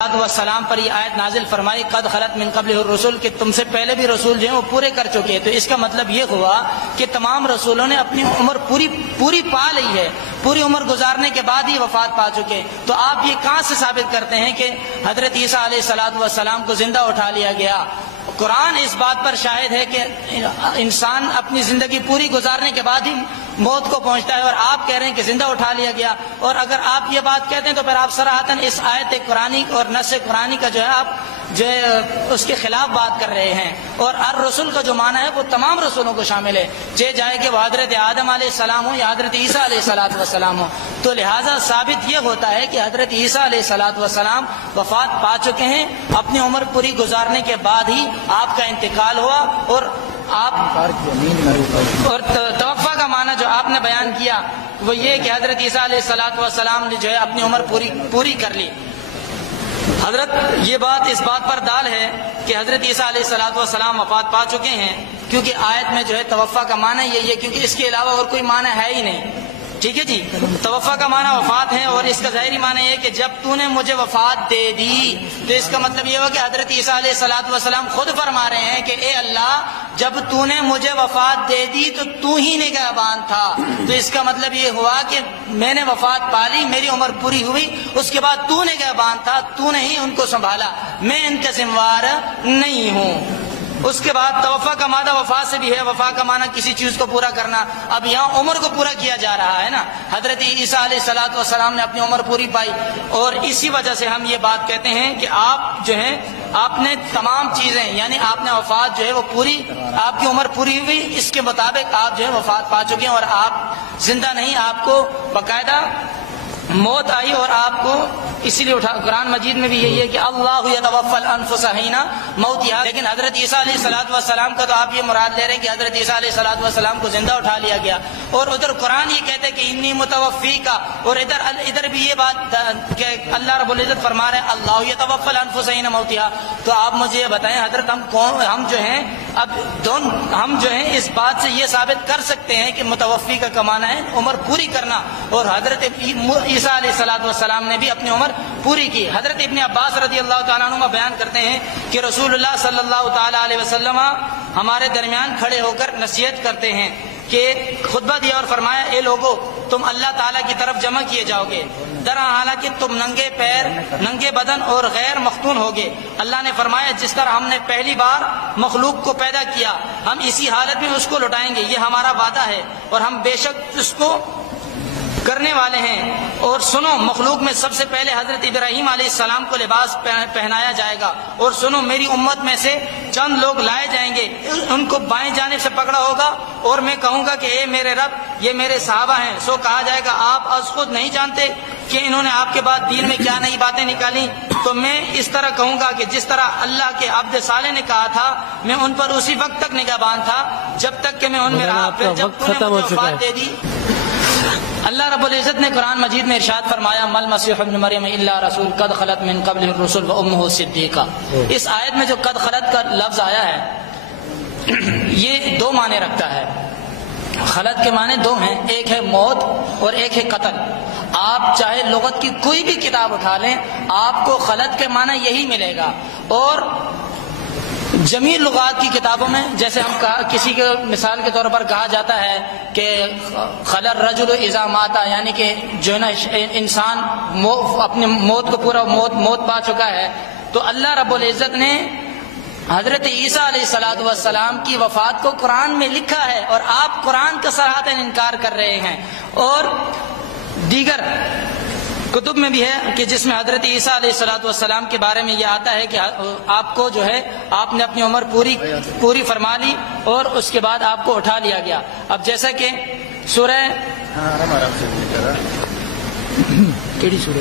والسلام پر یہ آیت نازل فرمائی قد خلت من قبل الرسل کہ تم سے پہلے بھی رسول جو ہیں وہ پورے کر چکے ہیں. تو اس کا مطلب یہ ہوا کہ تمام رسولوں نے اپنی عمر پوری پا لی ہے, پوری عمر گزارنے کے بعد ہی وفات پا چکے. تو آپ یہ کہاں سے ثابت کرتے ہیں کہ حضرت عیسیٰ علیہ السلام کو زندہ اٹھا لیا گیا؟ قرآن اس بات پر شاہد ہے کہ انسان اپنی زندگی پوری گزارنے کے بعد ہی موت کو پہنچتا ہے, اور آپ کہہ رہے ہیں کہ زندہ اٹھا لیا گیا. اور اگر آپ یہ بات کہتے ہیں تو پھر آپ صراحتاً اس آیت قرآنی اور نص قرآنی کا جو ہے آپ جو ہے اس کے خلاف بات کر رہے ہیں. اور الرسول کا جو معنی ہے وہ تمام رسولوں کو شامل ہے, چاہے کہ وہ حضرت آدم علیہ السلام ہو یا حضرت عیسیٰ علیہ السلام ہو. تو لہٰذا ثابت یہ ہوتا ہے کہ حضرت عیسیٰ علیہ السلام وفات پا چکے ہیں, اپنی عمر پوری گزارنے کے بعد ہی آپ کا انتقال ہوا. اور توفہ کا معنی جو آپ نے بیان کیا وہ یہ کہ حضرت عیسیٰ علیہ السلام نے جو ہے اپنی عمر پوری کر لی. حضرت یہ بات اس بات پر دال ہے کہ حضرت عیسیٰ علیہ السلام وفات پا چکے ہیں, کیونکہ آیت میں جو ہے توفہ کا معنی یہی ہے, کیونکہ اس کے علاوہ اور کوئی معنی ہے ہی نہیں. ٹھیک ہے جی, توفہ کا معنی وفات ہے, اور اس کا ظاہری معنی یہ کہ جب تو نے مجھے وفات دے دی. تو اس کا مطلب یہ ہوا کہ حضرت عیسیٰ علیہ السلام خود فرما رہے ہیں کہ اے اللہ جب تو نے مجھے وفات دے دی تو ہی نگہبان تھا. تو اس کا مطلب یہ ہوا کہ میں نے وفات پالی, میری عمر پوری ہوئی, اس کے بعد تو نگہبان تھا, تو نے ہی ان کو سنبھالا, میں ان کا ذمہ دار نہیں ہوں. اس کے بعد توفہ کا معنی وفات سے بھی ہے, وفا کا معنی کسی چیز کو پورا کرنا. اب یہاں عمر کو پورا کیا جا رہا ہے نا. حضرت عیسیٰ علیہ السلام نے اپنی عمر پوری پائی, اور اسی وجہ سے ہم یہ بات کہتے ہیں کہ آپ جو ہیں آپ نے تمام چیزیں یعنی آپ نے وفات جو ہے وہ پوری, آپ کی عمر پوری ہوئی, اس کے مطابق آپ جو ہے وفات پا چکے ہیں, اور آپ زندہ نہیں, آپ کو باقاعدہ موت آئی اور آپ کو اسی لیے اٹھا. قرآن مجید میں بھی یہی ہے کہ اللہ یتوفی الانفس حین موتها, لیکن حضرت عیسیٰ علیہ السلام کا تو آپ یہ مراد لے رہے ہیں کہ حضرت عیسیٰ علیہ السلام کو زندہ اٹھا لیا گیا. اور ادھر قرآن یہ کہتے ہیں کہ انی متوفی کا, اور ادھر بھی یہ بات کہ اللہ رب العزت فرما رہے ہیں اللہ یتوفی الانفس حین موتها. تو آپ مجھے یہ بتائیں حضرت ہم جو ہیں ہم جو ہیں اس بات سے یہ ثابت کر سکتے ہیں کہ متوفی کا کمانا ہے عمر پوری کرنا, اور حضرت عیسیٰ علیہ السلام نے بھی اپنی عمر پوری کی. حضرت ابن عباس رضی اللہ تعالیٰ عنہ بیان کرتے ہیں کہ رسول اللہ صلی اللہ تعالیٰ علیہ وسلم ہمارے درمیان کھڑے ہو کر نصیحت کرتے ہیں کہ خطبہ دیا اور فرمایا اے لوگو تم اللہ تعالیٰ کی طرف جمع کیے جاؤ گے, حالانکہ تم ننگے پیر ننگے بدن اور غیر مختون ہوگے. اللہ نے فرمایا جس طرح ہم نے پہلی بار مخلوق کو پیدا کیا ہم اسی حالت میں اس کو لوٹائیں گے, یہ ہمارا وعدہ ہے, اور ہم بے شک اس کو کرنے والے ہیں. اور سنو مخلوق میں سب سے پہلے حضرت ابراہیم علیہ السلام کو لباس پہنایا جائے گا, اور سنو میری امت میں سے چند لوگ لائے جائیں گے, ان کو بائیں جانب سے پکڑا ہوگا, اور میں کہوں گا کہ اے میرے رب یہ میرے صحابہ ہیں. سو کہا جائے گا آپ از خود نہیں جانتے کہ انہوں نے آپ کے بعد دین میں کیا نئی باتیں نکالی. تو میں اس طرح کہوں گا کہ جس طرح اللہ کے عبد صالح نے کہا تھا میں ان پر اسی وقت تک نگہبان تھا جب تک کہ میں ان میں رہا, پھر جب انہوں نے مجھے وفات دے دی. اللہ رب العزت نے قرآن مجید میں ارشاد فرمایا مل مسیح ابن مریم الا رسول قد خلت من قبل الرسل وامہ صدیقہ. اس آیت میں جو قد خلت کا لفظ آیا ہے یہ دو معنی رکھتا ہے. خلط کے معنی دو ہیں, ایک ہے موت اور ایک ہے قتل. آپ چاہے لغت کی کوئی بھی کتاب اٹھا لیں آپ کو خلط کے معنی یہی ملے گا. اور جمیع لغات کی کتابوں میں جیسے ہم کسی کے مثال کے طور پر کہا جاتا ہے کہ خلر رجل اذا ماتا, یعنی کہ جو ہے نا انسان اپنی موت کو پورا موت پا چکا ہے. تو اللہ رب العزت نے حضرت عیسیٰ علیہ السلام کی وفات کو قرآن میں لکھا ہے, اور آپ قرآن کا صراحتاً انکار کر رہے ہیں. اور دیگر کتب میں بھی ہے کہ جس میں حضرت عیسیٰ علیہ السلام کے بارے میں یہ آتا ہے کہ آپ کو جو ہے آپ نے اپنی عمر پوری فرما لی اور اس کے بعد آپ کو اٹھا لیا گیا. اب جیسا کہ سورہ کیڑی سورہ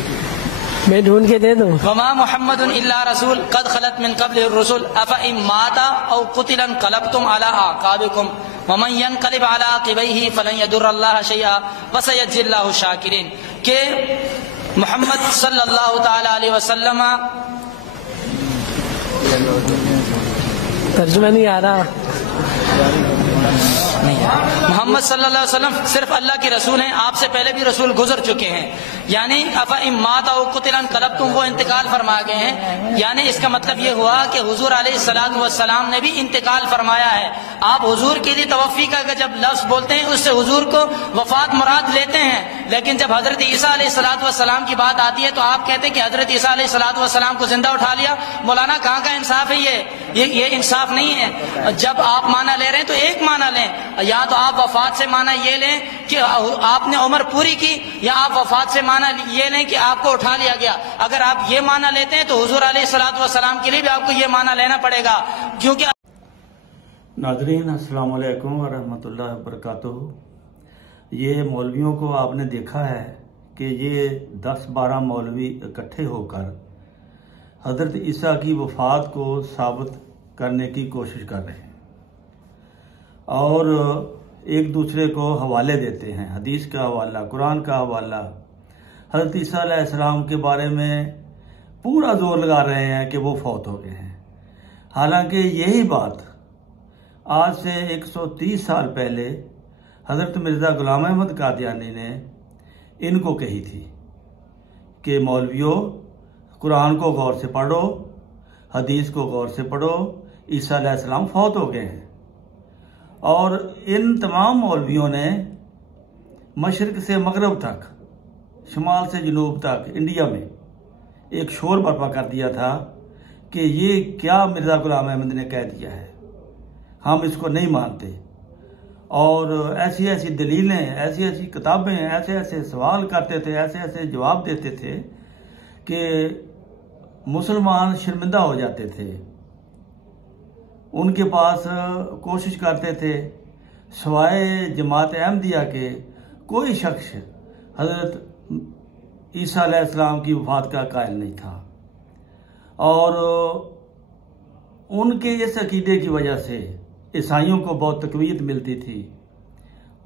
میں ڈھونڈ کے دے دوں, وما محمد الا رسول قد خلت من قبل الرسل افئن مات او قتل انقلبتم على اعقابكم ومن ينقلب على عقبيه فلن يضر الله شيئا وسيجزي الله الشاكرين. کہ محمد صلی اللہ تعالی علیہ وسلم ترجمہ نہیں آ رہا. نہیں ہے۔ محمد صلی اللہ علیہ وسلم صرف اللہ کے رسول ہیں، آپ سے پہلے بھی رسول گزر چکے ہیں، یعنی افإن مات أو قتل انقلبتم، وہ انتقال فرما گئے ہیں، یعنی اس کا مطلب یہ ہوا کہ حضور علیہ الصلوۃ والسلام نے بھی انتقال فرمایا ہے۔ آپ حضور کے لیے توفی کا جب لفظ بولتے ہیں اس سے حضور کو وفات مراد لیتے ہیں، لیکن جب حضرت عیسیٰ علیہ الصلوۃ والسلام کی بات آتی ہے تو آپ کہتے ہیں کہ حضرت عیسیٰ علیہ الصلوۃ والسلام کو زندہ اٹھا لیا۔ مولانا کہاں کا انصاف ہے یہ انصاف نہیں ہے۔ جب آپ معنی لے رہے ہیں تو ایک معنی لیں، یا تو آپ وفات سے معنی یہ لیں کہ آپ نے عمر پوری کی، یا آپ وفات سے معنی یہ لیں کہ آپ کو اٹھا لیا گیا۔ اگر آپ یہ معنی لیتے ہیں تو حضور علیہ الصلوۃ والسلام کے لیے بھی آپ کو یہ معنی لینا پڑے گا، کیونکہ ناظرین السلام علیکم ورحمۃ اللہ وبرکاتہ۔ یہ مولویوں کو آپ نے دیکھا ہے کہ یہ 10-12 مولوی اکٹھے ہو کر حضرت عیسیٰ کی وفات کو ثابت کرنے کی کوشش کر رہے ہیں اور ایک دوسرے کو حوالے دیتے ہیں، حدیث کا حوالہ، قرآن کا حوالہ، حضرت عیسیٰ علیہ السلام کے بارے میں پورا زور لگا رہے ہیں کہ وہ فوت ہو گئے ہیں، حالانکہ یہی بات آج سے 130 سال پہلے حضرت مرزا غلام احمد قادیانی نے ان کو کہی تھی کہ مولویوں قرآن کو غور سے پڑھو، حدیث کو غور سے پڑھو، عیسیٰ علیہ السلام فوت ہو گئے ہیں۔ اور ان تمام مولویوں نے مشرق سے مغرب تک، شمال سے جنوب تک انڈیا میں ایک شور برپا کر دیا تھا کہ یہ کیا مرزا غلام احمد نے کہہ دیا ہے، ہم اس کو نہیں مانتے، اور ایسی ایسی دلیلیں، ایسی ایسی کتابیں، ایسے ایسے سوال کرتے تھے، ایسے ایسے جواب دیتے تھے کہ مسلمان شرمندہ ہو جاتے تھے۔ ان کے پاس کوشش کرتے تھے سوائے جماعت احمدیہ کے کوئی شخص حضرت عیسیٰ علیہ السلام کی وفات کا قائل نہیں تھا، اور ان کے اس عقیدے کی وجہ سے عیسائیوں کو بہت تقویت ملتی تھی۔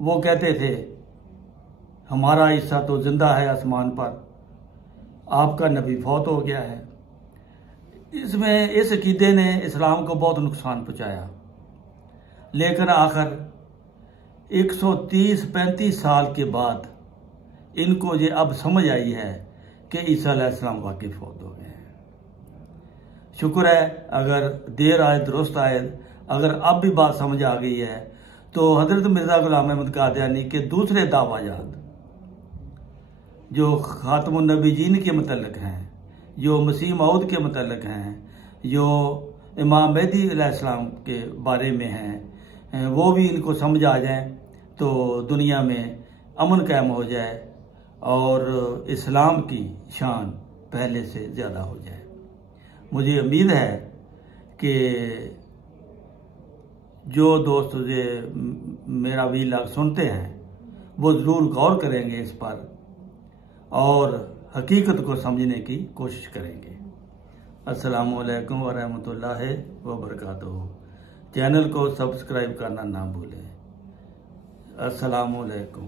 وہ کہتے تھے ہمارا عیسیٰ تو زندہ ہے آسمان پر، آپ کا نبی فوت ہو گیا ہے۔ اس عقیدے نے اسلام کو بہت نقصان پہنچایا، لیکن آخر 130-35 سال کے بعد ان کو یہ اب سمجھ آئی ہے کہ عیسیٰ علیہ السلام واقعی فوت ہو گئے ہیں۔ شکر ہے، اگر دیر آئے درست آئے، اگر اب بھی بات سمجھ آ گئی ہے تو حضرت مرزا غلام احمد قادیانی کے دوسرے دعویات جو خاتم النبیین کے متعلق ہیں، جو مسیح موعود کے متعلق ہیں، جو امام مہدی علیہ السلام کے بارے میں ہیں، وہ بھی ان کو سمجھ آ جائیں تو دنیا میں امن قائم ہو جائے اور اسلام کی شان پہلے سے زیادہ ہو جائے۔ مجھے امید ہے کہ جو دوست میرا ویلاگ سنتے ہیں وہ ضرور غور کریں گے اس پر اور حقیقت کو سمجھنے کی کوشش کریں گے۔ السلام علیکم ورحمۃ اللہ وبرکاتہ۔ چینل کو سبسکرائب کرنا نہ بھولیں۔ السلام علیکم۔